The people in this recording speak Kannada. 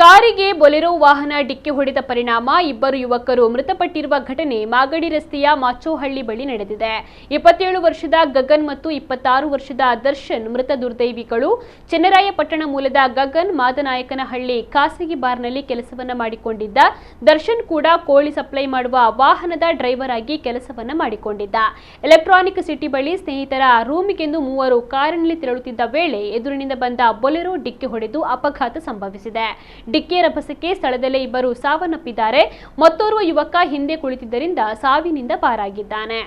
ಕಾರಿಗೆ ಬೊಲೆರೋ ವಾಹನ ಡಿಕ್ಕಿ ಹೊಡೆದ ಪರಿಣಾಮ ಇಬ್ಬರು ಯುವಕರು ಮೃತಪಟ್ಟಿರುವ ಘಟನೆ ಮಾಗಡಿ ರಸ್ತೆಯ ಮಾಚೋಹಳ್ಳಿ ಬಳಿ ನಡೆದಿದೆ. 27 ವರ್ಷದ ಗಗನ್ ಮತ್ತು 26 ವರ್ಷದ ದರ್ಶನ್ ಮೃತ ದುರ್ದೈವಿಗಳು. ಚನ್ನರಾಯಪಟ್ಟಣ ಮೂಲದ ಗಗನ್ ಮಾದನಾಯಕನಹಳ್ಳಿ ಖಾಸಗಿ ಬಾರ್ನಲ್ಲಿ ಕೆಲಸವನ್ನ ಮಾಡಿಕೊಂಡಿದ್ದ. ದರ್ಶನ್ ಕೂಡ ಕೋಳಿ ಸಪ್ಲೈ ಮಾಡುವ ವಾಹನದ ಡ್ರೈವರ್ ಆಗಿ ಕೆಲಸವನ್ನ ಮಾಡಿಕೊಂಡಿದ್ದ. ಎಲೆಕ್ಟ್ರಾನಿಕ್ ಸಿಟಿ ಬಳಿ ಸ್ನೇಹಿತರ ರೂಮಿಗೆಂದು ಮೂವರು ಕಾರಿನಲ್ಲಿ ತೆರಳುತ್ತಿದ್ದ ವೇಳೆ ಎದುರಿನಿಂದ ಬಂದ ಬೊಲೆರೋ ಡಿಕ್ಕಿ ಹೊಡೆದು ಅಪಘಾತ ಸಂಭವಿಸಿದೆ. ಡಿಕ್ಕಿಯ ರಭಸಕ್ಕೆ ಸ್ಥಳದಲ್ಲೇ ಇಬ್ಬರು ಸಾವನ್ನಪ್ಪಿದ್ದಾರೆ. ಮತ್ತೋರ್ವ ಯುವಕ ಹಿಂದೆ ಕುಳಿತಿದ್ದರಿಂದ ಸಾವಿನಿಂದ ಪಾರಾಗಿದ್ದಾನೆ.